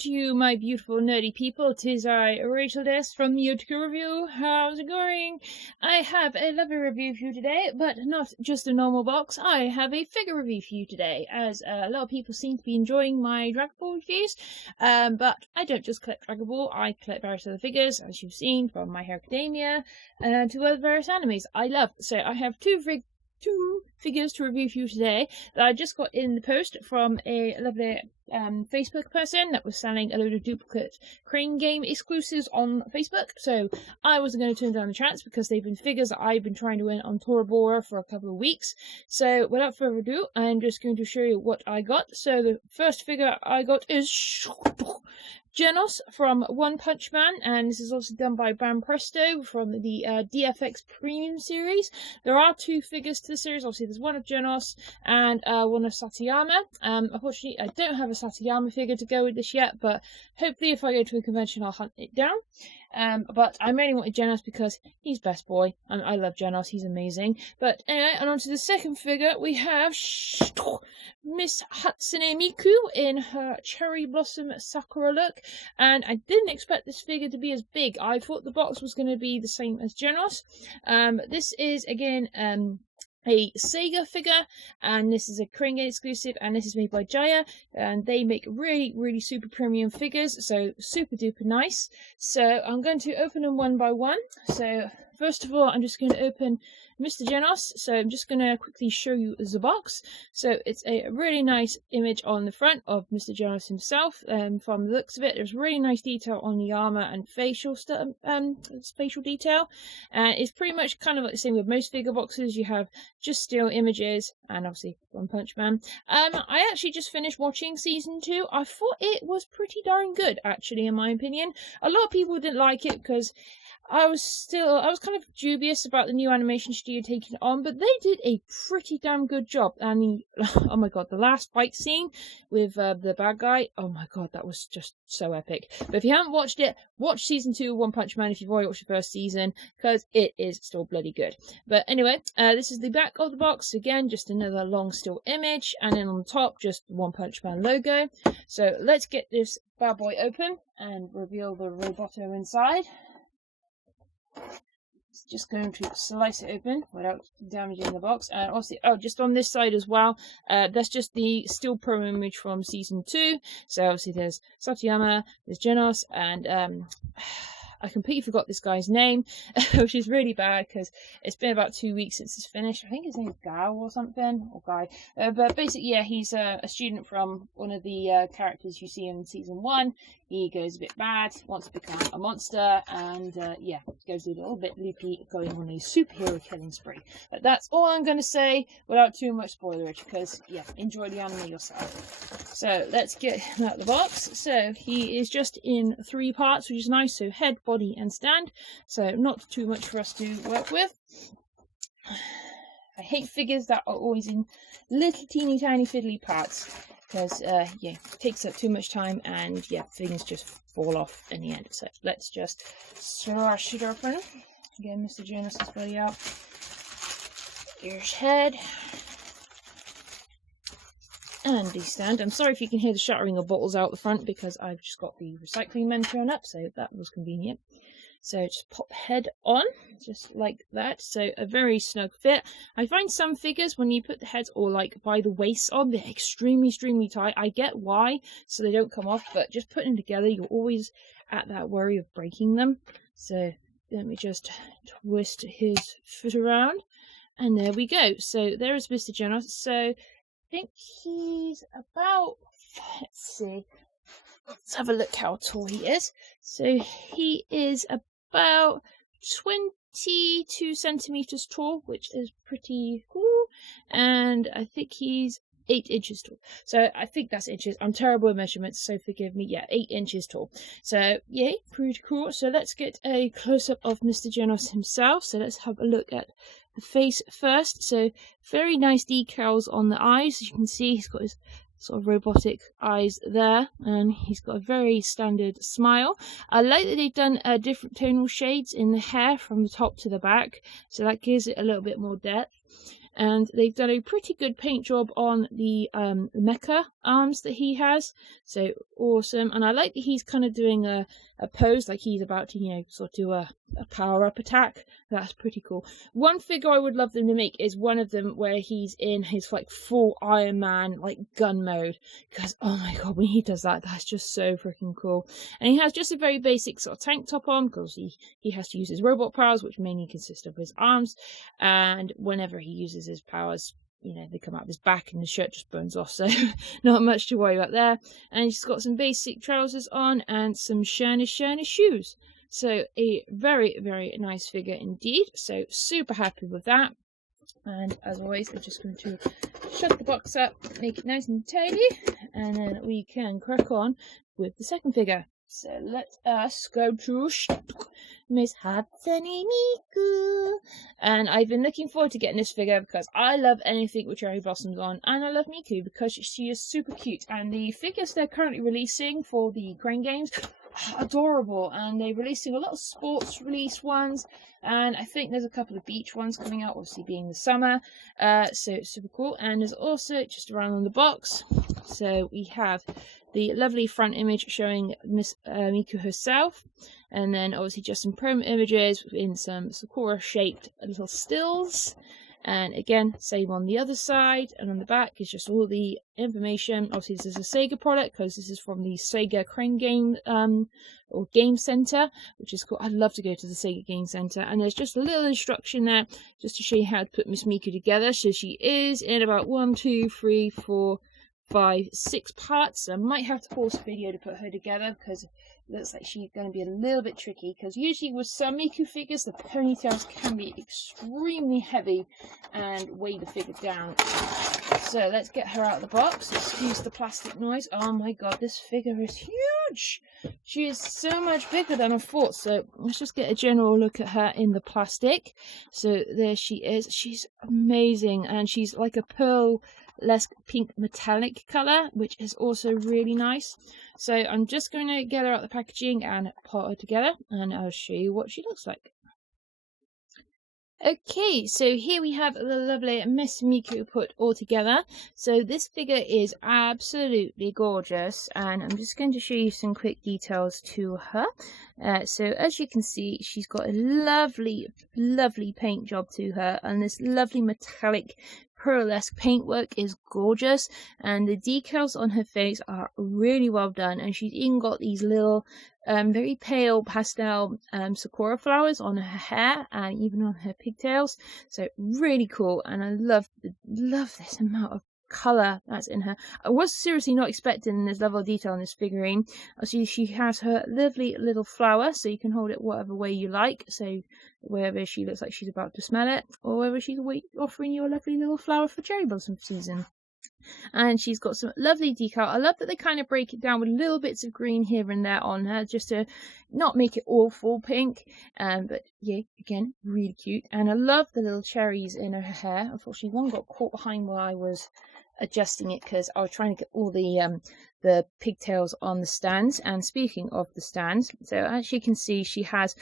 to you, my beautiful nerdy people. 'Tis I, Rachel Des from the Utica Review. How's it going? I have a lovely review for you today, but not just a normal box. I have a figure review for you today, as a lot of people seem to be enjoying my Dragon Ball reviews. But I don't just collect Dragon Ball, I collect various other figures, as you've seen from My Hero Academia, to other various animes I love. So I have two figures to review for you today that I just got in the post from a lovely Facebook person that was selling a load of duplicate Crane Game exclusives on Facebook. So I wasn't going to turn down the chance because they've been figures that I've been trying to win on Torabora for a couple of weeks. So without further ado, I'm just going to show you what I got. So the first figure I got is Genos from One Punch Man, and this is also done by Banpresto from the DFX Premium series. There are two figures to the series. Obviously, there's one of Genos and one of Satayama. Unfortunately, I don't have a Satayama figure to go with this yet, but hopefully if I go to a convention, I'll hunt it down. But I mainly wanted Genos because he's best boy, and I love Genos, he's amazing. But anyway, and on to the second figure, we have Miss Hatsune Miku in her Cherry Blossom Sakura look, and I didn't expect this figure to be as big. I thought the box was going to be the same as Genos. This is, again, a Sega figure, and this is a Crane Game exclusive, and this is made by Jaya, and they make really super premium figures, so super duper nice. So I'm going to open them one by one. So first of all, I'm just going to open Mr. Genos. So I'm just going to quickly show you the box. So it's a really nice image on the front of Mr. Genos himself. From the looks of it, there's really nice detail on the armor and facial detail. And it's pretty much kind of like the same with most figure boxes. You have just still images and obviously One Punch Man. I actually just finished watching season 2. I thought it was pretty darn good, actually, in my opinion. A lot of people didn't like it because I was kind of dubious about the new animation studio taking it on, but they did a pretty damn good job. And oh my god, the last fight scene with the bad guy, oh my god, that was just so epic. But if you haven't watched it, watch season 2 of One Punch Man if you've already watched the first season, because it is still bloody good. But anyway, this is the back of the box. Again, just another long still image, and then on the top, just the One Punch Man logo. So let's get this bad boy open and reveal the Roboto inside. Just going to slice it open without damaging the box, and also just on this side as well, that's just the still promo image from season 2. So obviously there's Satayama, there's Genos, and I completely forgot this guy's name, which is really bad because it's been about 2 weeks since it's finished. I think his name's Gao or something, or Guy. But basically, yeah, he's a student from one of the characters you see in season 1. He goes a bit bad, wants to become a monster, and yeah, goes a little bit loopy, going on a superhero killing spree. But that's all I'm going to say without too much spoilerage, because, yeah, enjoy the anime yourself. So let's get him out of the box. So he is just in 3 parts, which is nice. So head, body, and stand. So not too much for us to work with. I hate figures that are always in little teeny tiny fiddly parts, because yeah, it takes up too much time, and yeah, things just fall off in the end. So let's just slash it open. Again, Mr. Genos' body out. Here's head. And the stand. I'm sorry if you can hear the shattering of bottles out the front, because I've just got the recycling men turned up, so that was convenient. So just pop head on, just like that. So a very snug fit. I find some figures, when you put the heads or like by the waist on, they're extremely tight. I get why, so they don't come off, but just putting them together, you're always at that worry of breaking them. So let me just twist his foot around, and there we go. So there is Mr. Genos. So I think he's about, let's see, let's have a look how tall he is. So he is about 22 centimeters tall, which is pretty cool. And I think he's 8 inches tall. So I think that's inches. I'm terrible at measurements, so forgive me. Yeah, 8 inches tall. So yeah, pretty cool. So let's get a close-up of Mr. Genos himself. So let's have a look at the face first. So very nice decals on the eyes. As you can see, he's got his sort of robotic eyes there, and he's got a very standard smile. I like that they've done different tonal shades in the hair from the top to the back, so that gives it a little bit more depth. and they've done a pretty good paint job on the mecha arms that he has, so awesome. And I like that he's kind of doing a pose like he's about to, you know, sort of do a power up attack. That's pretty cool. One figure I would love them to make is one of them where he's in his like full Iron Man like gun mode, because oh my god, when he does that, that's just so freaking cool. And he has just a very basic sort of tank top on, because he has to use his robot powers, which mainly consist of his arms, and whenever he uses his powers, you know, they come out of his back and the shirt just burns off, so not much to worry about there. And he's got some basic trousers on and some shiny shoes. So a very, very nice figure indeed. So super happy with that. And as always, I'm just going to shut the box up, make it nice and tidy, and then we can crack on with the second figure. So let us go to Miss Hatsune Miku. And I've been looking forward to getting this figure because I love anything with cherry blossoms on, and I love Miku because she is super cute. And the figures they're currently releasing for the Crane Games, adorable, and they're releasing a lot of sports release ones, and I think there's a couple of beach ones coming out, obviously being the summer, so it's super cool. And there's also, just around on the box, so we have the lovely front image showing Miss Miku herself, and then obviously just some promo images in some Sakura shaped little stills. And again, same on the other side, and on the back is just all the information. Obviously, this is a Sega product because this is from the Sega Crane Game or Game Center, which is cool. I'd love to go to the Sega Game Center. And there's just a little instruction there just to show you how to put Miss Miku together. So she is in about 1, 2, 3, 4, 5, 6 parts. So I might have to pause the video to put her together because it looks like she's going to be a little bit tricky, because usually with some Miku figures the ponytails can be extremely heavy and weigh the figure down. So let's get her out of the box. Excuse the plastic noise. Oh my god, this figure is huge! She is so much bigger than I thought. So let's just get a general look at her in the plastic. So there she is. She's amazing, and she's like a pearl less pink metallic color, which is also really nice. So I'm just going to get her out of the packaging and put her together, and I'll show you what she looks like. Okay, so here we have the lovely Miss Miku put all together. So this figure is absolutely gorgeous, and I'm just going to show you some quick details to her. So as you can see, she's got a lovely, lovely paint job to her, and this lovely metallic pearlesque paintwork is gorgeous, and the decals on her face are really well done. And she's even got these little very pale pastel sakura flowers on her hair and even on her pigtails, so really cool. And I love this amount of colour that's in her. I was seriously not expecting this level of detail in this figurine. See, she has her lovely little flower, so you can hold it whatever way you like, so wherever she looks like she's about to smell it, or whether she's offering you a lovely little flower for cherry blossom season. And she's got some lovely decal. I love that they kind of break it down with little bits of green here and there on her, just to not make it all full pink. But yeah, again, really cute. And I love the little cherries in her hair. Unfortunately, one got caught behind while I was adjusting it because I was trying to get all the pigtails on the stands. And speaking of the stands, so as you can see, she has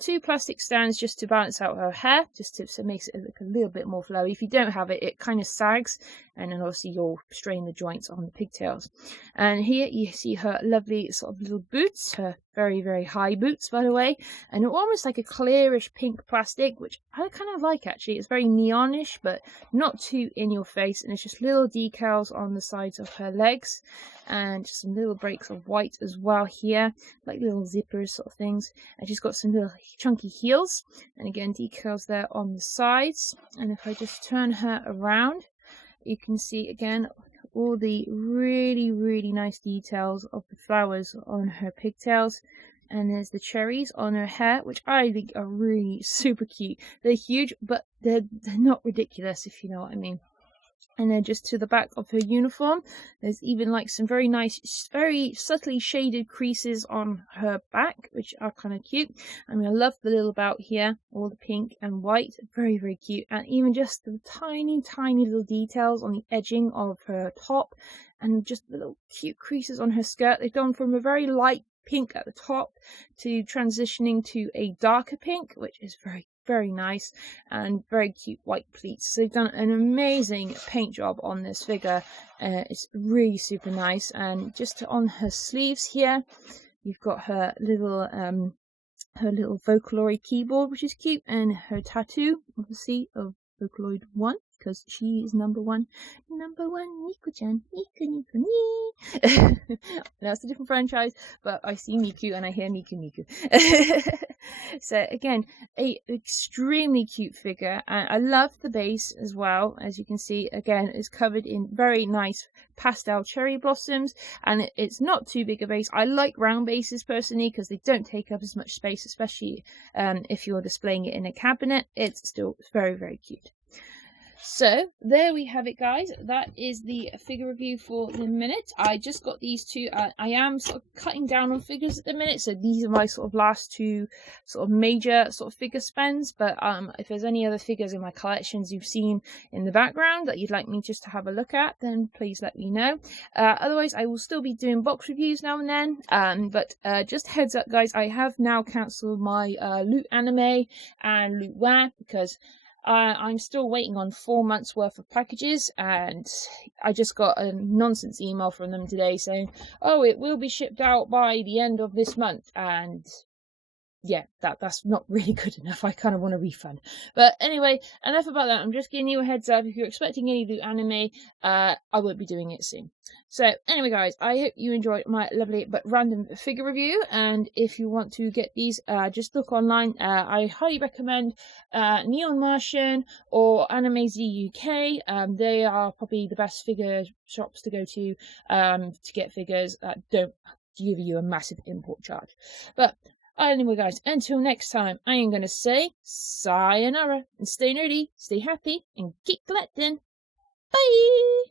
2 plastic stands just to balance out her hair, just to, so it makes it look a little bit more flowy. If you don't have it, it kind of sags, and then obviously you'll strain the joints on the pigtails. And here you see her lovely sort of little boots, her very, very high boots, by the way, and almost like a clearish pink plastic, which I kind of like actually. It's very neonish, but not too in your face, and it's just little decals on the sides of her legs, and just some little breaks of white as well here, like little zippers sort of things. And she's got some little chunky heels, and again decals there on the sides. And if I just turn her around, you can see again all the really, really nice details of the flowers on her pigtails. And there's the cherries on her hair, which I think are really super cute. They're huge, but they're not ridiculous, if you know what I mean. And then just to the back of her uniform, there's even like some very nice, very subtly shaded creases on her back, which are kind of cute. And I love the little bout here, all the pink and white, very, very cute. And even just the tiny, tiny little details on the edging of her top, and just the little cute creases on her skirt. They've gone from a very light pink at the top to transitioning to a darker pink, which is very very nice and very cute white pleats. So they've done an amazing paint job on this figure. It's really super nice. And just on her sleeves here, you've got her little Vocaloid keyboard, which is cute, and her tattoo, obviously, of Vocaloid 1, because she is number one. Number one, Miku-chan. Miku me. That's a different franchise, but I see Miku and I hear Miku. So again, a extremely cute figure, and I love the base as well. As you can see, again, it's covered in very nice pastel cherry blossoms, and it's not too big a base. I like round bases personally because they don't take up as much space, especially if you're displaying it in a cabinet. It's still very, very cute. So there we have it, guys. That is the figure review for the minute. I just got these two. I am sort of cutting down on figures at the minute, so these are my sort of last two sort of major sort of figure spends. But if there's any other figures in my collections you've seen in the background that you'd like me just to have a look at, then please let me know. Otherwise, I will still be doing box reviews now and then. But just heads up, guys, I have now cancelled my Loot Anime and Loot Wear because I'm still waiting on 4 months worth of packages, and I just got a nonsense email from them today saying, oh, it will be shipped out by the end of this month, and yeah, that's not really good enough. I kind of want a refund. But anyway, enough about that. I'm just giving you a heads up. If you're expecting any Loot Anime, I won't be doing it soon. So anyway, guys, I hope you enjoyed my lovely but random figure review. And if you want to get these, just look online. I highly recommend Neon Martian or Anime Z UK. They are probably the best figure shops to go to get figures that don't give you a massive import charge. But anyway, guys, until next time, I am going to say sayonara and stay nerdy, stay happy, and keep collecting. Bye!